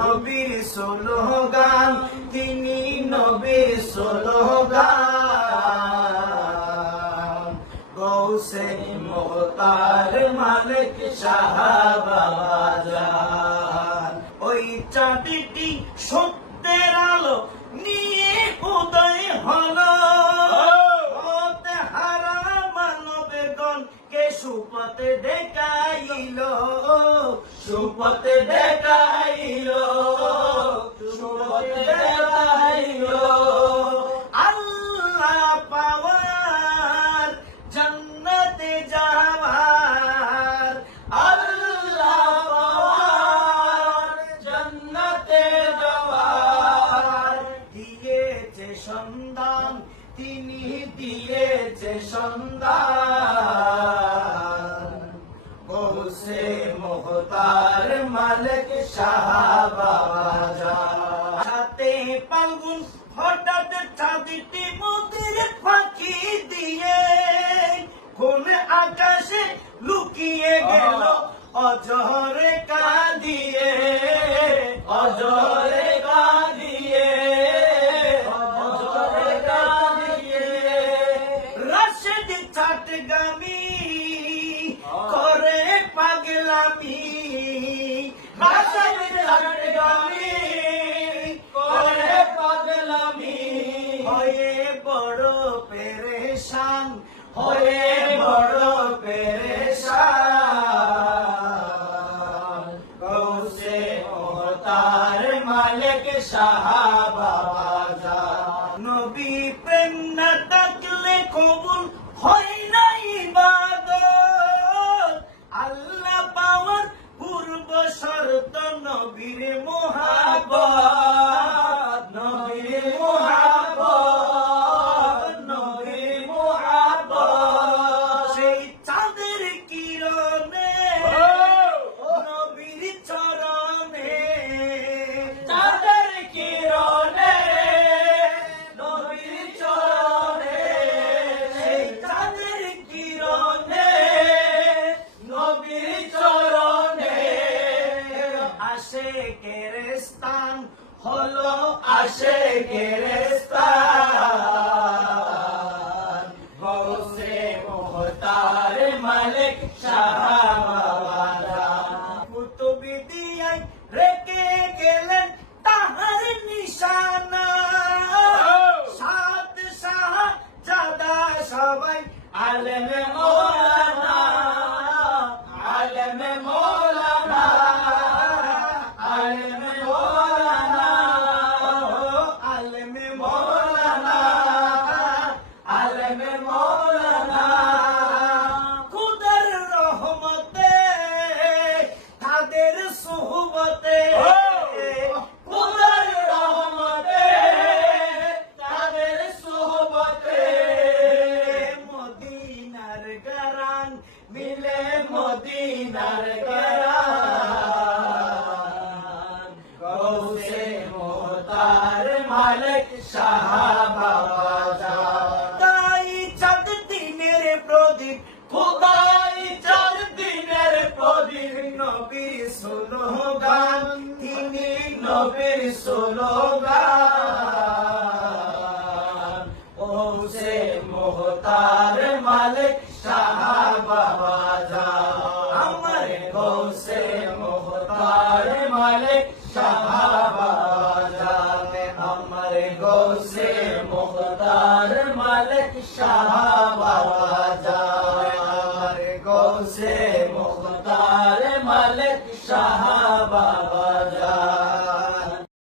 নবীর স্লোগান, তিনি নবীর স্লোগান। গৌসে মোহতার মালিক শাহবাজান ওই চাঁদিটি সত্যের আলো নিয়ে উদয় হলো। সুপথে দেখাইল। সুপথে দেখাইল হাতে পালগুন হঠাৎ চাঁদিটি মন্দির ফাঁকি দিয়ে কোন আকাশে লুকিয়ে গেল। অজরে হয়ে বড় পেরেশান, হয়ে বড় পেরেশান। গৌসে মোহতার মালিক শাহবাজা নবী প্রেম না থাকলে কবুল হয় না ইবাদত। আল্লাহ পাওয়ার পূর্ব শর্ত নবীর মোহাবত কেরেস্তান হলো আসে কেরেস্তান গৌসে মোহতার মালিক শাহবাজা কুতুবি দিয়াই রেখে গেলেন তাহার নিশানা। সাত শাহ জাদা সবাই আলেমে মৌলানা। আলেমে নবীর স্লোগান ও সে মোহতার মালিক